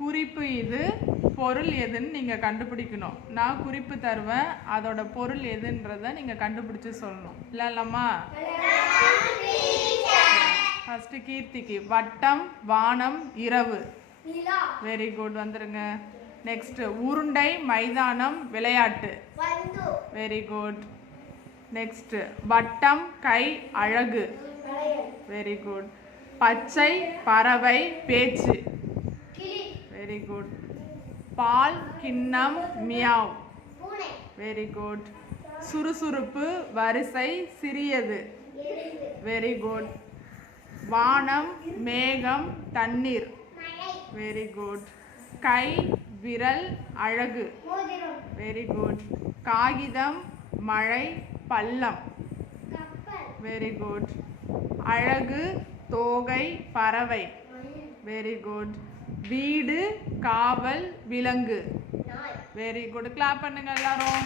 குறிப்பு இது, பொருள் எதுன்னு நீங்கள் கண்டுபிடிக்கணும். நான் குறிப்பு தருவேன், அதோட பொருள் எதுன்றதை நீங்கள் கண்டுபிடிச்சு சொல்லணும். இல்லைல்லம்மா? ஃபர்ஸ்ட் கீர்த்திக்கு வட்டம், வானம், இரவு. வெரி குட், வந்துருங்க. நெக்ஸ்ட் உருண்டை, மைதானம், விளையாட்டு. Very good. நெக்ஸ்ட் வட்டம், கை, அழகு. Very good. பச்சை, பறவை, பேச்சு. Very good. பால், கிண்ணம், மியாவ். Very good. சுறுசுறுப்பு, வரிசை, சிறியது. Very good. வானம், மேகம், தண்ணீர். Very good. கை, விரல், அழகு. Very good. காகிதம், மழை, பள்ளம். Very good. அழகு, தோகை, பறவை. Very good. வீடு, காவல், விலங்கு. Very good. கிளாப் பண்ணுங்க எல்லாரும்.